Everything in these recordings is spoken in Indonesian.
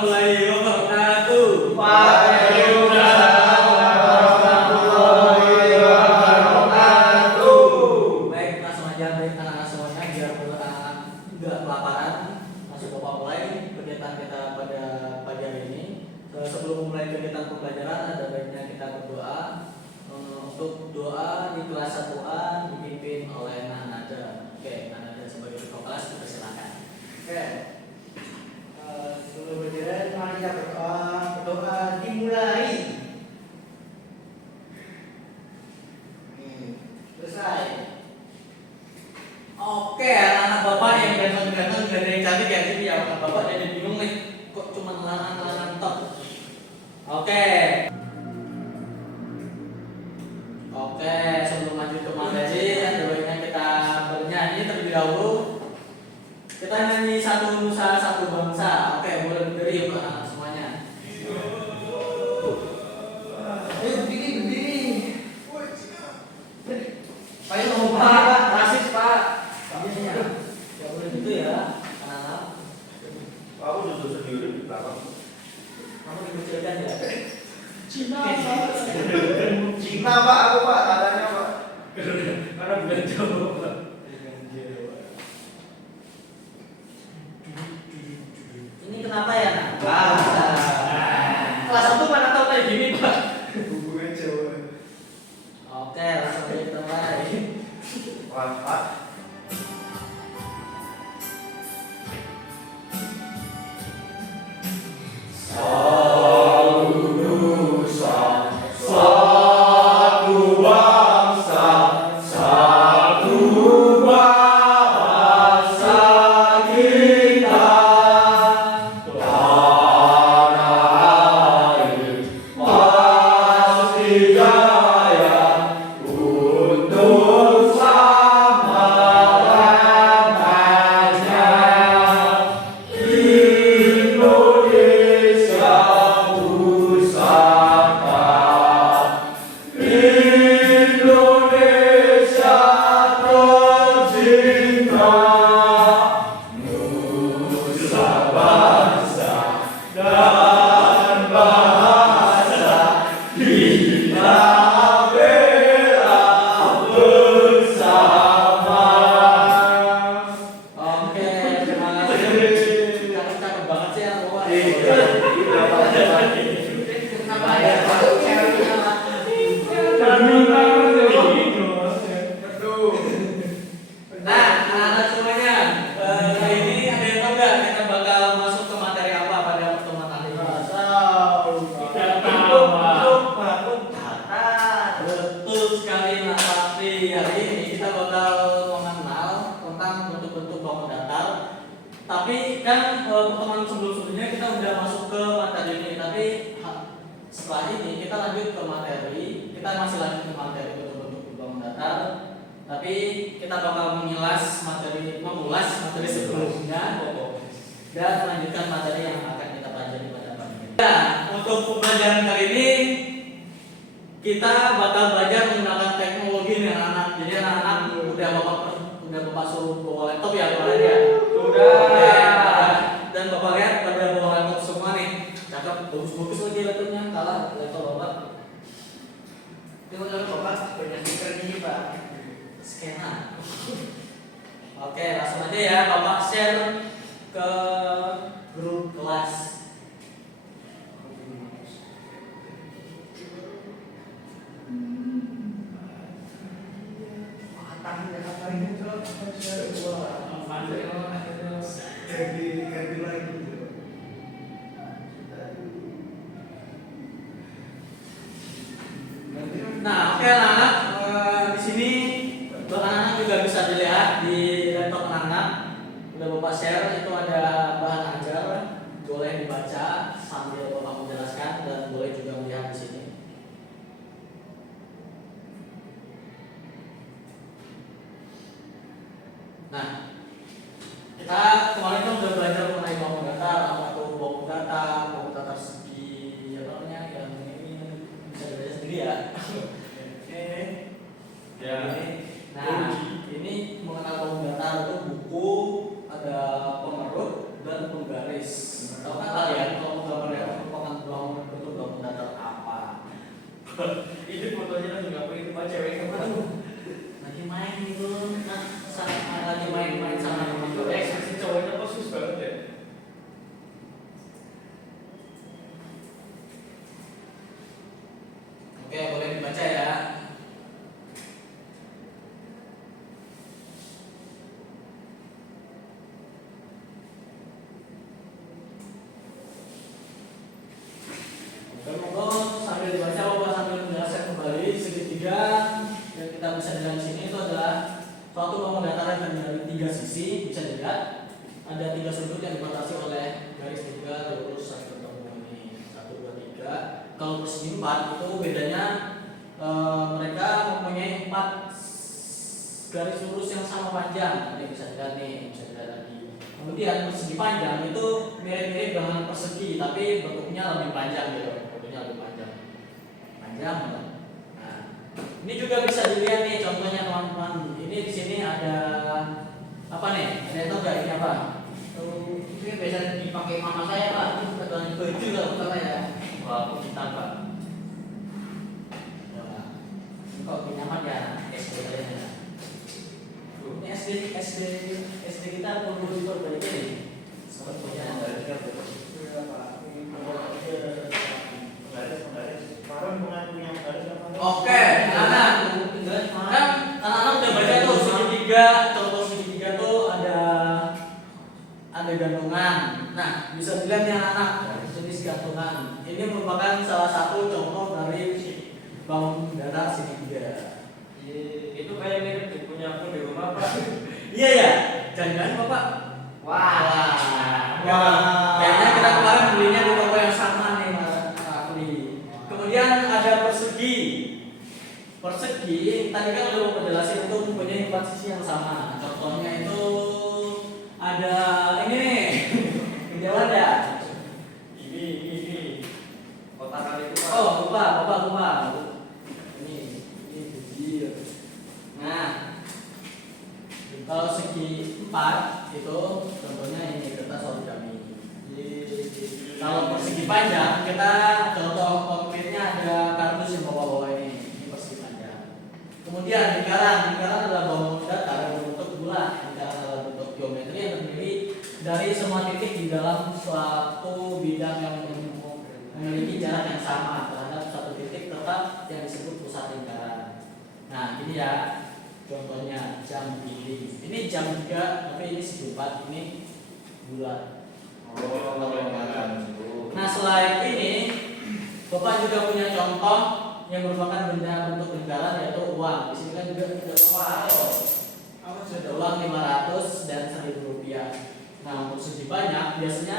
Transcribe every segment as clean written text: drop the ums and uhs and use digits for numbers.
warahmatullahi wabarakatuh. Waalaikumsalam warahmatullahi wabarakatuh. Baik, langsung aja baik anak-anak semuanya biar anak-anak nggak kelaparan. Langsung Bapak mulai kegiatan kita pada pagi hari ini. Sebelum memulai kegiatan pembelajaran ada baiknya kita berdoa. Untuk doa di kelas 1A dipimpin oleh Nada. Oke, Nada sebagai ketua kelas dipersilakan. Oke. Sebelum berjalan mari kita berdoa. Berdoa dimulai. Selesai. Oke, anak-anak Bapak yang ganteng-ganteng gak ada yang cantik ya, jadi ya Bapak jadi bingung nih, kok cuma lanang-lanang tok. Oke. Oke, sebelum lanjut ke materi, ada baiknya kita bernyanyi terlebih dahulu. Kita nyanyi satu nusa satu bangsa. Oke, boleh berdiri yuk anak-anak semuanya. Ayo berdiri. Pak mau Pak, rasis Pak. Iya, nggak boleh gitu ya, anak-anak. Aku duduk sendiri di belakang. Kamu dikucilkan ya. Cina Pak. Cina Pak, aku Pak, tandanya Pak. Karena bukan Jawa Pak. Ini kenapa ya nak? Kelas 1 mana tahu kayak gini Pak. Hubungan Jawa. Oke, langsung aja kita mulai. Wah, Pak. Oke, terima kasih. Cakep banget sih anak Bapak. Kenapa ya? Nah, anak-anak semuanya, kali ini ada yang tahu nggak kita bakal masuk ke materi apa pada pertemuan kali ini? Betul sekali Nak Sakti. Hari ini kita bakal mengenal tentang bentuk-bentuk bangun datar. Tapi kan pertemuan sebelum-sebelumnya kita udah masuk ke materi ini. Tapi setelah ini kita lanjut ke materi. Kita masih lanjut ke materi bentuk-bentuk bangun datar. Tapi kita bakal mengulas materi sebelumnya dan melanjutkan materi yang akan kita pelajari pada pagi ini. Nah, untuk pembelajaran kali ini kita bakal belajar menggunakan teknologi nih anak-anak. Jadi anak-anak udah bapak suruh bawa laptop ya kemarin ya. Sudah. Dan bapak lihat pada bawa laptop semua nih. Cakep, bagus-bagus lagi laptopnya. Kalah laptop bapak. Tengok Bapak banyak stiker ini Pak. Skena. Oke, langsung aja ya bapak share ke grup kelas. Ganti lagi. Nah, oke anak-anak, di sini anak-anak juga bisa dilihat di laptop anak-anak. Udah bapak share itu ada bahan aja. Itu fotonya lagi ngapain itu baca cewek kamu? Lagi main gitu, lagi main-main sama teman Itu gue. ekspresi cowoknya khusus banget ya. Oke, boleh dibaca ya. Monggo sambil dibaca Bapak sambil menjelaskan kembali segitiga yang kita bisa lihat di sini itu adalah suatu bangun dataran yang dari tiga sisi, bisa dilihat ada tiga sudut yang dibatasi oleh garis tiga lurus sampai ketemu ini 1, 2, 3. Kalau persegi 4 itu bedanya mereka mempunyai 4 garis lurus yang sama panjang. Nanti bisa dilihat nih, bisa dilihat lagi. Kemudian persegi panjang itu mirip-mirip dengan persegi tapi bentuknya lebih panjang gitu. Bentuknya lebih panjang. Panjang banget. Nah, ini juga bisa dilihat nih contohnya teman-teman. Ini di sini ada apa nih? Ada yang tahu nggak ini apa? Ini biasa dipakai mama saya pak. Kebetulan baju kalau salah ya. Wah, aku cinta pak. Nah, ini kok lebih nyaman ya SD kalian ya. Ini SD kita perlu diperbaiki nih. Sepertinya Penggarisnya betul. Oke, anak-anak kan anak-anak udah baca tuh segitiga, contoh segitiga tuh ada gantungan. Nah, bisa dilihat nih anak-anak jenis gantungan. Ini merupakan salah satu contoh dari bangun datar segitiga. Itu kayak mirip punya aku di rumah pak. Iya ya, jangan-jangan Bapak. Wah. Kayaknya kita kemarin belinya di toko yang sama nih Mas Afli. Kemudian ada persegi. Persegi tadi kan udah mau jelasin itu mempunyai 4 sisi yang sama. Contohnya itu ada ini nih. Menjawab ya. Ini. Kotak kali itu pak. Oh, lupa. Ini biji. Nah, kalau segi 4 itu contohnya ini kertas origami. Kalau persegi panjang kita contoh konkretnya ada kardus yang bawa-bawa ini persegi panjang. Kemudian lingkaran adalah bangun datar yang berbentuk bulat. Lingkaran adalah bentuk geometri yang terdiri dari semua titik di dalam suatu bidang yang memiliki jarak yang sama terhadap satu titik tetap yang disebut pusat lingkaran. Nah, ini ya contohnya jam dinding. Ini jam 3 tapi ini segi 4, ini bulat. Nah, selain ini Bapak juga punya contoh yang merupakan benda bentuk lingkaran yaitu uang. Di sini kan juga ada uang. Ada uang 500 dan 1.000 rupiah. Nah, untuk segi banyak biasanya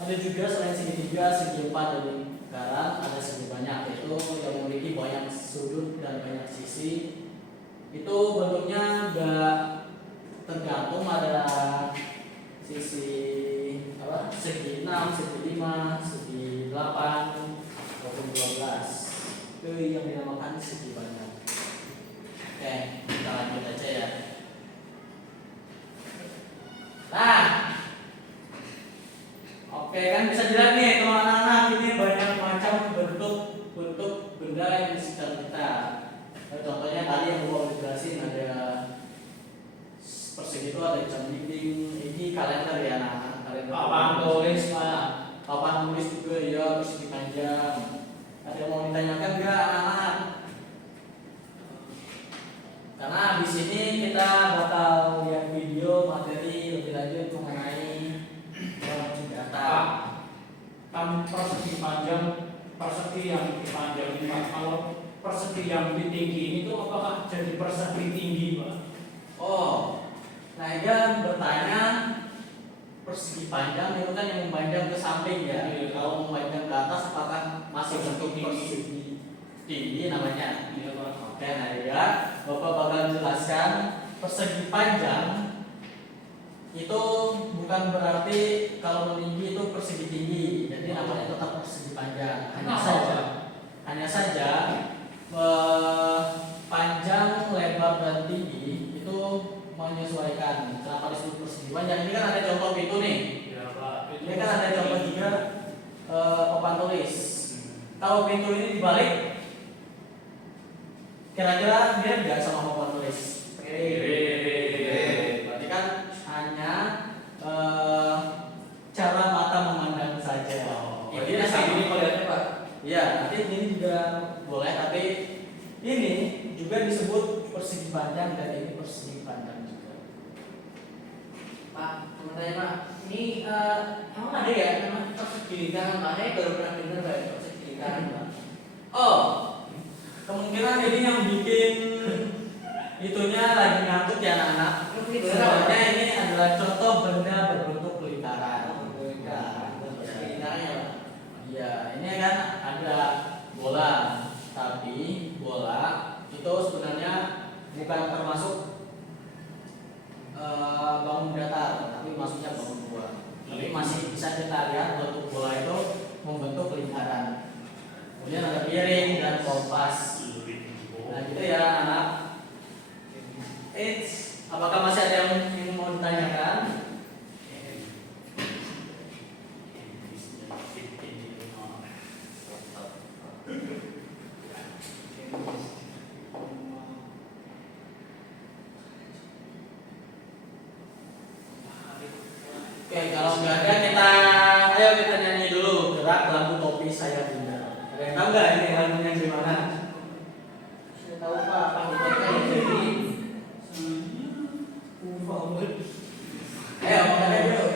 ada juga selain segitiga, segi 4 dan lingkaran ada segi banyak yaitu yang memiliki banyak sudut dan banyak sisi. Itu bentuknya enggak tergantung ada sisi apa? Segi 6, segi 5, segi 8 maupun 12. Itu yang dinamakan segi banyak. Oke, kita lanjut aja ya. Nah, oke kan bisa dilihat nih teman anak-anak ini banyak macam bentuk benda yang di sekitar kita. Contohnya tadi yang gua jelasin ada persegi itu ada jam dinding, ini kalender ya anak-anak. Kalender. Papan tulis pak. Papan tulis juga ya persegi panjang. Ada yang mau ditanyakan nggak anak-anak? Karena habis ini kita bakal lihat video materi lebih lanjut mengenai data. Kan persegi panjang, persegi yang panjang ini Pak. Kalau persegi yang tinggi ini tuh apakah jadi persegi tinggi Pak? Oh, nah dia bertanya persegi panjang itu kan yang memanjang ke samping ya. Iya. Kalau memanjang ke atas apakah masih bentuk persegi tinggi namanya? Iya Pak. Oke, nah ya, Bapak bakal jelaskan persegi panjang itu bukan berarti kalau meninggi itu persegi tinggi, jadi namanya tetap persegi panjang. Hanya saja panjang, lebar dan tinggi itu menyesuaikan. Kenapa disebut persegi panjang? Ini kan ada contoh pintu nih. Iya Pak. Ini kan ada contoh juga papan tulis. Kalau pintu ini dibalik, Kira-kira mirip nggak sama papan tulis? Mirip. Berarti kan hanya cara mata memandang saja. Ini sama ini melihatnya Pak. Iya, nanti ini juga boleh, tapi ini juga disebut persegi panjang dan ini persegi panjang juga. Pak, sebenarnya Pak, ini emang ada ya memang persegi lingkaran Pak? Saya baru pernah dengar Pak persegi lingkaran Pak. Oh, kemungkinan ini yang bikin itunya lagi ngantuk ya anak-anak. Sebenarnya ini adalah contoh benda berbentuk lingkaran. Persegi lingkarannya Pak. Iya, ini kan ada bola, tapi bola itu sebenarnya bukan termasuk bangun datar, tapi maksudnya bangun buah. Jadi masih bisa kita lihat bentuk bola itu membentuk lingkaran. Kemudian ada piring dan kompas. Nah gitu ya anak. Apakah masih ada yang ingin mau ditanyakan? Oke, kalau nggak ada ayo kita nyanyi dulu gerak lagu topi saya bunda. Ada yang tahu nggak ini lagunya gimana? Saya tahu Pak, panggilnya kayak gini. Ayo makanya dulu.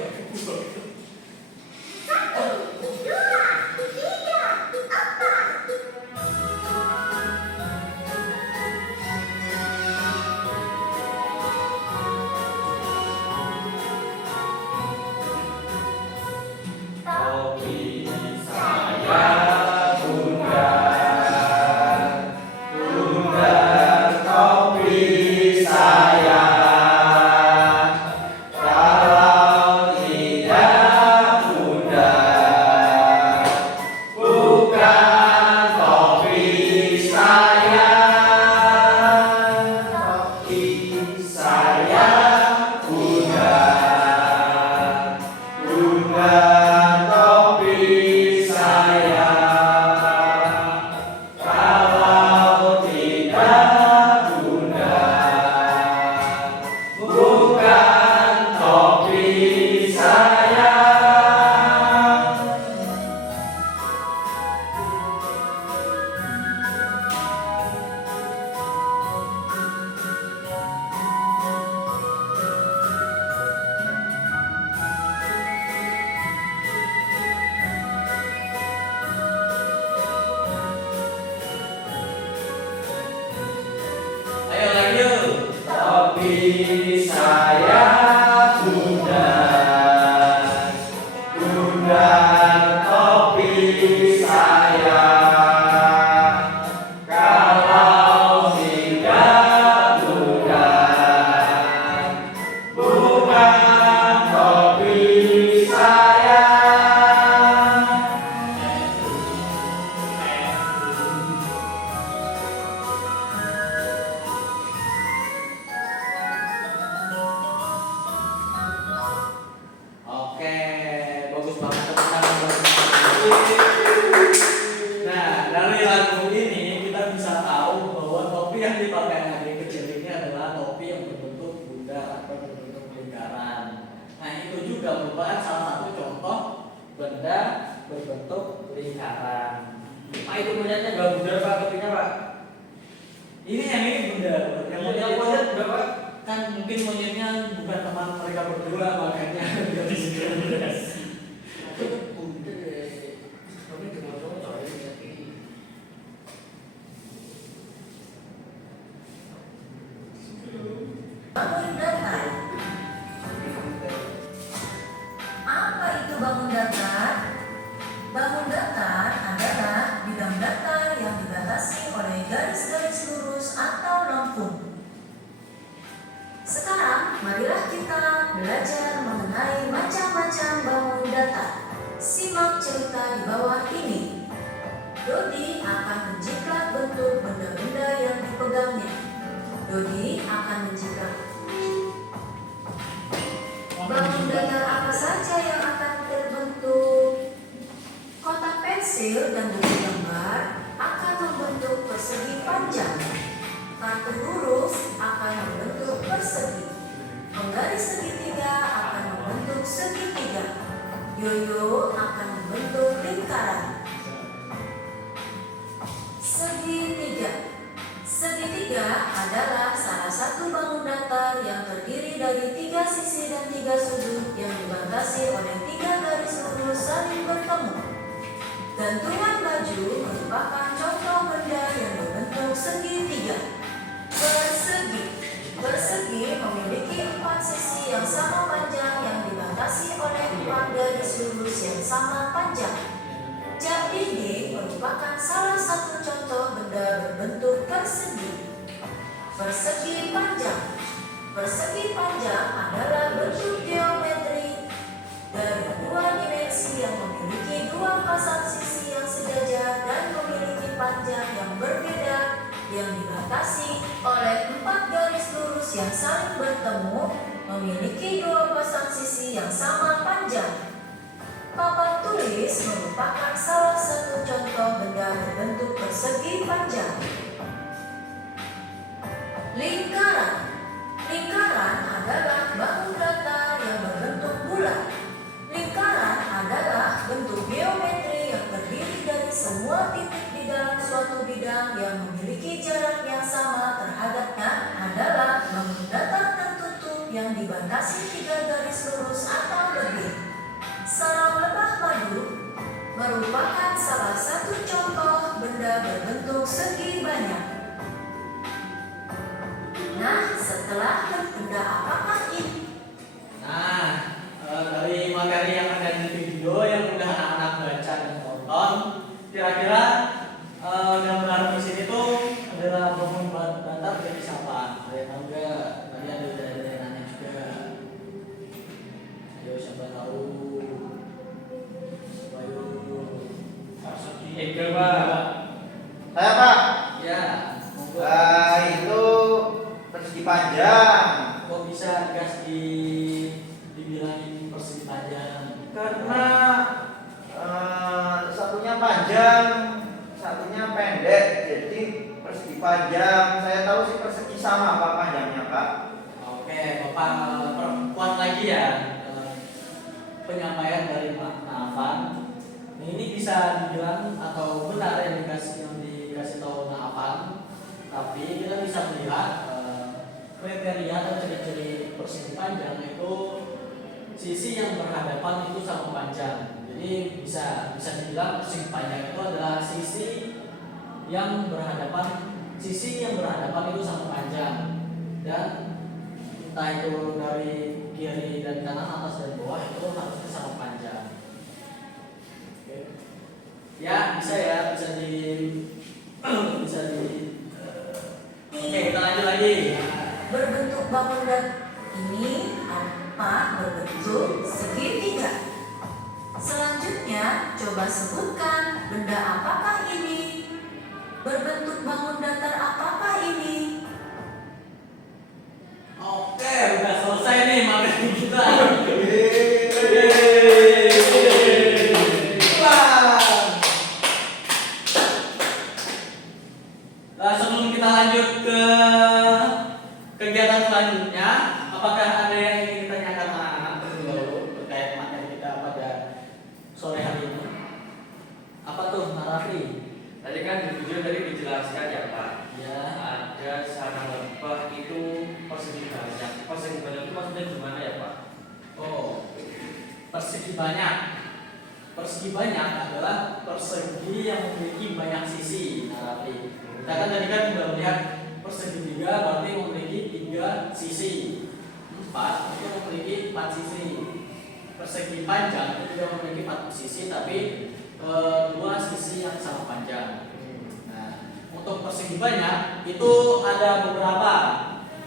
Topi saya bunda, bunda topi saya. Kalau tidak bunda, bukan topi saya. Topi saya bunda, bunda topi saya. Kalau tidak bunda, bukan topi saya. Ayo lagi yuk. Topi saya bunda, bunda topi saya. Kalau tidak bunda, bukan topi saya. Oke, bagus banget tepuk tangan buat teman-teman. Nah, dari lagu ini kita bisa tahu bahwa topi yang dipakai adik kecil ini adalah topi yang berbentuk bunda atau berbentuk lingkaran. Nah, itu juga merupakan salah satu contoh benda berbentuk lingkaran. Pak itu melihatnya nggak bundar Pak, topinya Pak. Ini yang ini bunda, yang Yang monyet monyet berapa? kan mungkin monyetnya bukan teman mereka berdua makanya dia di sini. Itu bundar ya. Tapi cuma ya. Bangun datar. Apa itu bangun datar? Bangun datar adalah bidang datar yang dibatasi oleh garis-garis lurus atau lengkung. Sekarang, marilah kita belajar mengenai macam-macam bangun datar. Simak cerita di bawah ini. Dodi akan menjiplak bentuk benda-benda yang dipegangnya. Dodi akan menjiplak. Bangun datar apa saja yang akan terbentuk? Kotak pensil dan buku gambar akan membentuk persegi panjang. Kartu lurus akan membentuk persegi. Penggaris segitiga akan membentuk segitiga. Yoyo akan membentuk lingkaran. Segitiga. Segitiga adalah salah satu bangun datar yang terdiri dari 3 sisi dan 3 sudut yang dibatasi oleh 3 garis lurus saling bertemu. Gantungan baju merupakan contoh benda yang berbentuk segitiga. Persegi. Persegi memiliki 4 sisi yang sama panjang yang dibatasi oleh 4 garis lurus yang sama panjang. Jam dinding merupakan salah satu contoh benda berbentuk persegi. Persegi panjang. Persegi panjang adalah bentuk geometri dari 2 dimensi yang memiliki 2 pasang sisi yang sejajar dan memiliki panjang yang berbeda yang dibatasi oleh 4 garis lurus yang saling bertemu memiliki 2 pasang sisi yang sama panjang. Papan tulis merupakan salah satu contoh benda berbentuk persegi panjang. Lingkaran. Lingkaran adalah bangun datar yang berbentuk bulat. Lingkaran adalah bentuk geometri yang terdiri dari semua titik di dalam suatu bidang yang memiliki jarak yang sama terhadapnya adalah bangun datar tertutup yang dibatasi 3 garis lurus atau lebih. Sarang lebah madu merupakan salah satu contoh benda berbentuk segi banyak. Nah, setelah benda apakah ini? Nah, dari materi yang ada di video yang udah anak-anak baca dan tonton, kira-kira gambar di sini tuh adalah bangun datar jenis apa? Ada yang tahu nggak? Tadi ada yang nanya juga. Ayo siapa tahu? Persegi Itu Pak. Saya Pak. Ya, monggo. Itu persegi panjang. Kok bisa gas dibilangin persegi panjang? Karena satunya panjang, satunya pendek, jadi persegi panjang. Saya tahu sih persegi sama Pak panjangnya Pak. Oke, Bapak perempuan lagi ya penyampaian dari Pak Nafan. Ini bisa dibilang atau benar yang dikasih tahu Nafan, tapi kita bisa melihat kriteria atau ciri-ciri persegi panjang itu sisi yang berhadapan itu sama panjang. Jadi bisa dibilang persegi panjang itu adalah sisi yang berhadapan itu sama panjang, dan entah itu dari kiri dan kanan, atas dan bawah itu harusnya sama panjang. Oke. Ya bisa Oke, kita lanjut lagi. Berbentuk bangun datar ini apa berbentuk segitiga. Selanjutnya, coba sebutkan benda apakah ini? Berbentuk bangun datar apakah ini? Oke, udah selesai nih materi kita. Sebelum kita lanjut ke kegiatan selanjutnya, apakah ada yang ingin ditanyakan anak-anak terlebih dahulu terkait materi kita pada sore hari ini? Apa tuh, Narafi? Tadi kan di video tadi dijelaskan ya Pak, Ya, ada sarang lebah itu persegi banyak. Persegi banyak itu maksudnya gimana ya Pak? oh, persegi banyak. Persegi banyak adalah persegi yang memiliki banyak sisi, Narafi. Kita kan tadi kan sudah melihat persegi 3 berarti memiliki 3 sisi. 4 itu memiliki 4 sisi. Persegi panjang itu juga memiliki 4 sisi tapi 2 sisi yang sama panjang. Nah, untuk persegi banyak itu ada beberapa.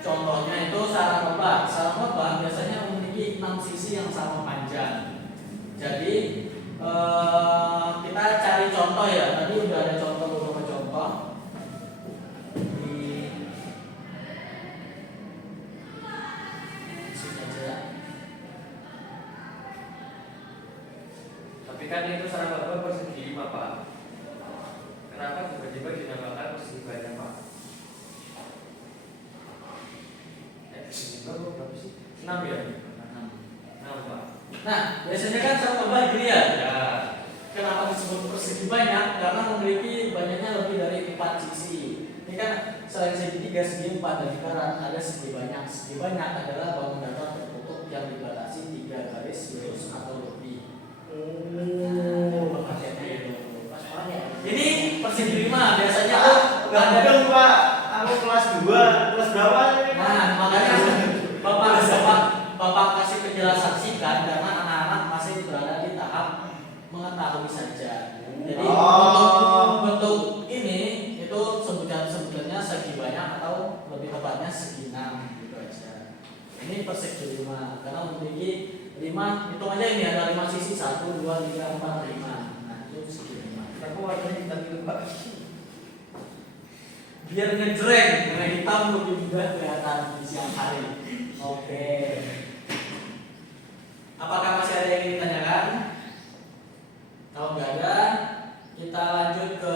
Contohnya itu sarang lebah. Sarang lebah biasanya memiliki 6 sisi yang sama panjang. Jadi kita cari contoh ya. Tadi udah ada beberapa contoh. Di sini aja ya. Tapi kan itu sarang lebah persegi 5 Pak. Kenapa tiba-tiba dinamakan persegi banyak Pak? Berapa sih? 6 ya? 6. 6 Pak. Nah, biasanya kan satu tambah gini ya. Ya. Kenapa disebut persegi banyak? Karena memiliki banyaknya lebih dari 4 sisi. Ini kan selain segi 3, segi 4 dan lingkaran ada segi banyak. Segi banyak adalah bangun datar tertutup yang dibatasi 3 garis lurus atau lebih. Pas banget ya. Ini persegi 5 biasanya Pak, tuh nggak ada. dong Pak. Aku kelas 2, kelas berapa ini? Nah, makanya Bapak kasih penjelasan singkat karena anak-anak masih berada di tahap mengetahui saja. Jadi bentuk ini itu sebutannya segi banyak atau lebih tepatnya segi 6 gitu aja. Ini persegi 5 karena memiliki 5, hitung aja ini ada 5 sisi 1, 2, 3, 4, 5. Nah, itu segi 5. Aku warnanya hitam gitu Pak. Biar ngejreng, karena hitam lebih mudah kelihatan di siang hari. Oke. Apakah masih ada yang ingin ditanyakan? Kalau nggak ada, kita lanjut ke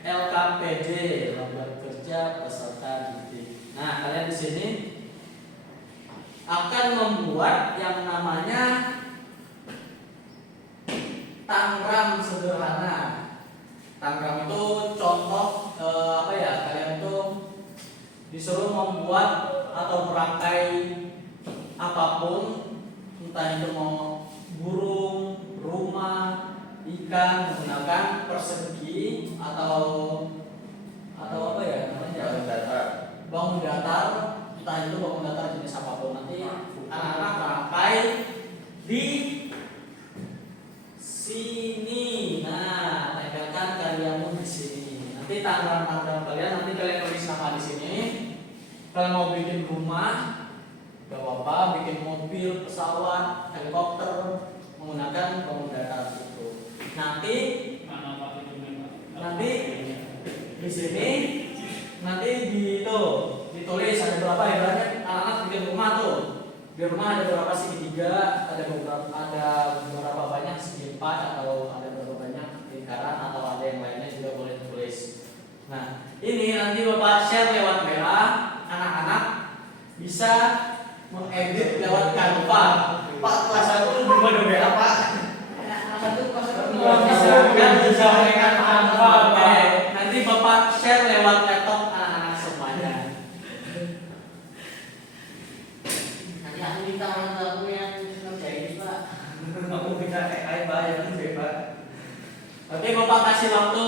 LKPD, lembar kerja peserta didik. Nah, kalian di sini akan membuat yang namanya tangram sederhana. Tangram itu contoh apa ya? Kalian itu disuruh membuat atau merangkai apapun, entah itu mau burung, rumah, ikan menggunakan persegi atau apa ya namanya? Bangun datar, entah itu bangun datar jenis apapun. Nanti anak-anak rangkai di sini. Nah, tempelkan karyamu di sini. Nanti tangram kalian, nanti kalian tulis nama di sini. Kalian mau bikin rumah, gak apa-apa, bikin mobil, pesawat, helikopter menggunakan bangun datar itu. Nanti Mana Pak itu Pak? Nanti di sini nanti ditulis ada berapa ya, ibaratnya anak-anak bikin rumah tuh. Di rumah ada berapa segitiga, ada beberapa banyak segi 4 atau ada berapa banyak lingkaran atau ada yang lainnya juga boleh tulis. Nah, ini nanti Bapak share lewat WA, anak-anak bisa mengedit lewat Canva. Pak, kelas 1 belum ada WA, Pak. Apa tuh pas Bisa dengan Canva. Oke. Nanti Bapak share lewat laptop anak-anak semuanya. nanti aku minta orang tua aku yang ngerjain Pak. Aku minta AI Pak yang lebih Pak. Oke, Bapak kasih waktu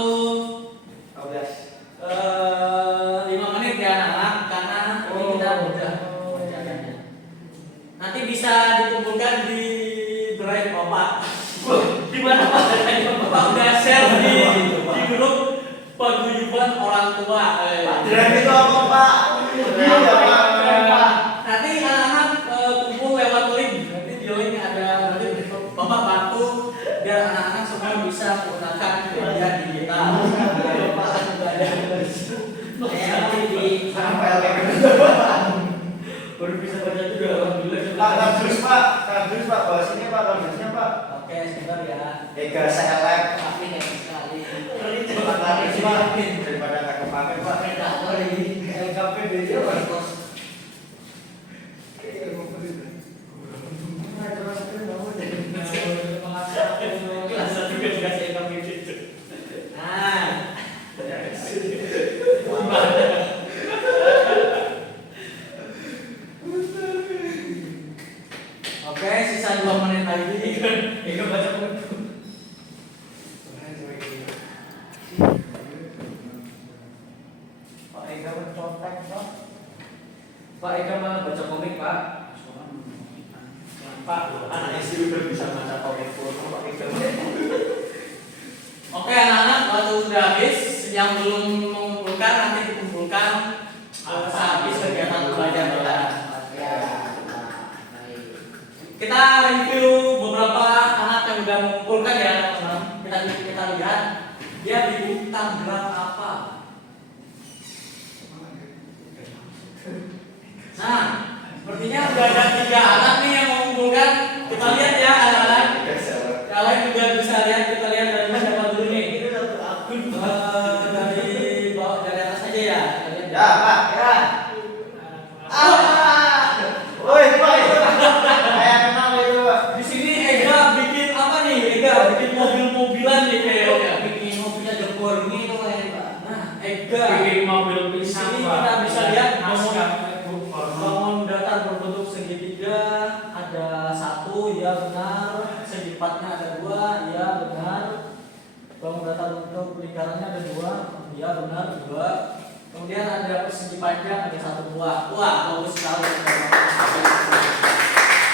5 menit ya anak-anak karena ini kita udah mengerjakannya. Nanti bisa dikumpulkan di drive Bapak. Di mana Pak? Bapak udah share di grup paguyuban orang tua. Drive itu apa Pak? Iya Pak. Nanti anak-anak kumpul lewat link. Nanti di link ada nanti Bapak bantu biar anak-anak semua bisa menggunakan media digital. Bapak sudah ada. Sampai Baru bisa baca juga alhamdulillah. Pak, kardus Pak, bawa sini Pak, kardusnya Pak. Oke, sebentar ya. Ega seleb. Tapi kayak sekali. Cepat lari Pak. Daripada nggak kepake Pak. Predator ini. LKPD itu Pak. Kelas 1 juga dikasih LKPD. Nah, oke, sisa 2 menit lagi. Eka baca buku. Pak Ega mencontek Pak. Pak Eka malah baca komik Pak. Pak, Anak SD udah bisa baca komik foto Pak Ega. oke anak-anak, waktu sudah habis. Yang belum mengumpulkan nanti dikumpulkan sehabis kegiatan belajar kita. Ya. Baik. Kita review beberapa anak yang sudah mengumpulkan ya teman-teman. Kita lihat dia bikin tanggram apa. Nah, sepertinya sudah ada 3 anak nih yang mengumpulkan. Kita lihat ya anak-anak. Kalian juga bisa lihat, kita lihat dari siapa dulu nih. Ini satu akun. Dari bawah, dari atas aja ya. Kalian Ya Pak, ya. Ah, mobil-mobilan nih kayaknya. Bikin mobilnya jebor gitu kayak Pak. Nah, Ega. Bikin mobil Di pisang, sini Pak. kita bisa lihat naskah bangun datar berbentuk segitiga ada 1, ya benar. Segi empatnya ada 2, ya benar. Bangun datar berbentuk lingkarannya ada 2, ya benar 2. Kemudian ada persegi panjang ada 1 buah. Wah, bagus sekali.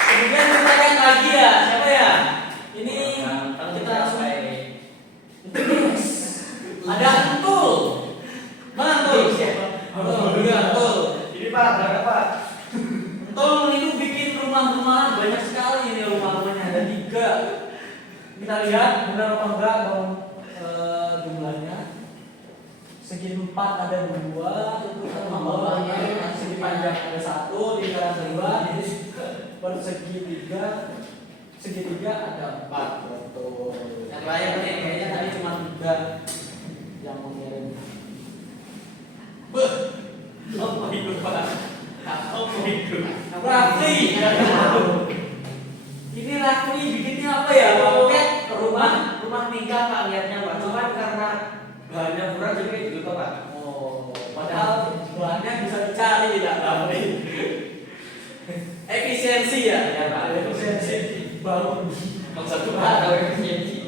Kemudian kita lihat lagi ya, siapa ya? Ini kita langsung yes. Ada Entul. Mana Entul? Oh, iya Entul. Ini Pak, berapa Pak? Entul itu bikin rumah-rumahan banyak sekali ini rumah-rumahnya ada 3. Kita lihat benar apa enggak dong jumlahnya. Segi 4 ada 2, itu tambahnya. Segi panjang ada 1, lingkaran 2, jadi persegi 3, segi 3 ada 4. Betul. Yang lain nih kayaknya tadi cuma 3 yang mengirim. Beh, apa itu Pak? Apa itu? Rafli. Ini Rafli bikinnya apa ya? Roket rumah tingkat Pak lihatnya Pak. Cuman karena bahannya kurang jadi kayak gitu Pak. Oh, padahal bahannya bisa dicari tidak Rafli. Efisiensi ya? Ya, Pak. Efisiensi bangun. Maksud tuh Pak tahu efisiensi.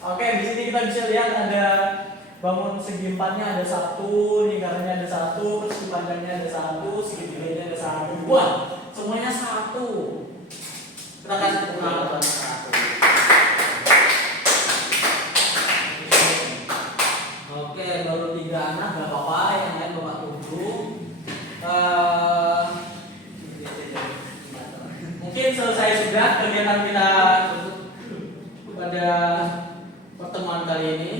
Oke, di sini kita bisa lihat ada bangun segi empatnya ada 1, lingkarannya ada 1, persegi panjangnya ada 1, segi tiganya ada 1. Wah, semuanya 1. Kita kasih tepuk tangan buat 1. Oke, baru 3 anak nggak apa-apa, yang lain bapak tunggu. Mungkin selesai sudah kegiatan kita pada pertemuan kali ini.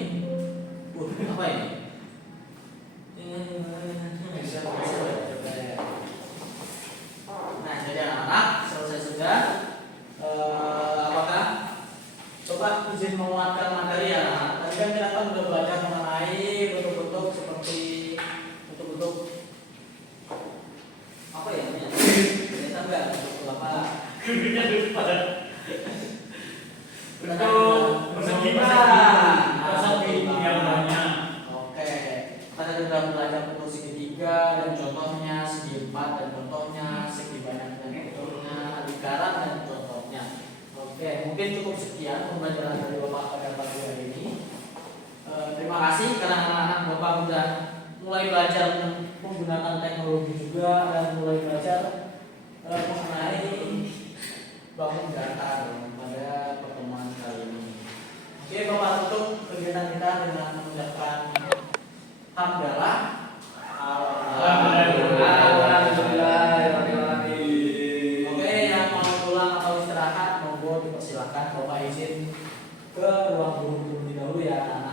Apa ini? Nah, jadi anak-anak selesai sudah. Apakah coba izin menguatkan materi ya? Tadi kan kita kan udah belajar mengenai bentuk-bentuk seperti bentuk-bentuk apa ya namanya? Kita enggak bentuk apa? Gurunya lupa. Bentuk persegi yang banyak. Oke, kita sudah belajar bentuk segitiga dan contohnya, segi 4 dan contohnya, segi banyak dan contohnya, lingkaran dan contohnya. Oke, mungkin cukup sekian pembelajaran dari Bapak pada pagi hari ini. Terima kasih karena anak-anak Bapak sudah mulai belajar menggunakan teknologi juga dan mulai belajar mengenai bangun datar pada pertemuan kali ini. Oke, Bapak tutup kegiatan kita dengan mengucapkan hamdalah. Oke, yang mau pulang atau istirahat monggo dipersilakan. Bapak izin ke ruang guru terlebih dahulu ya.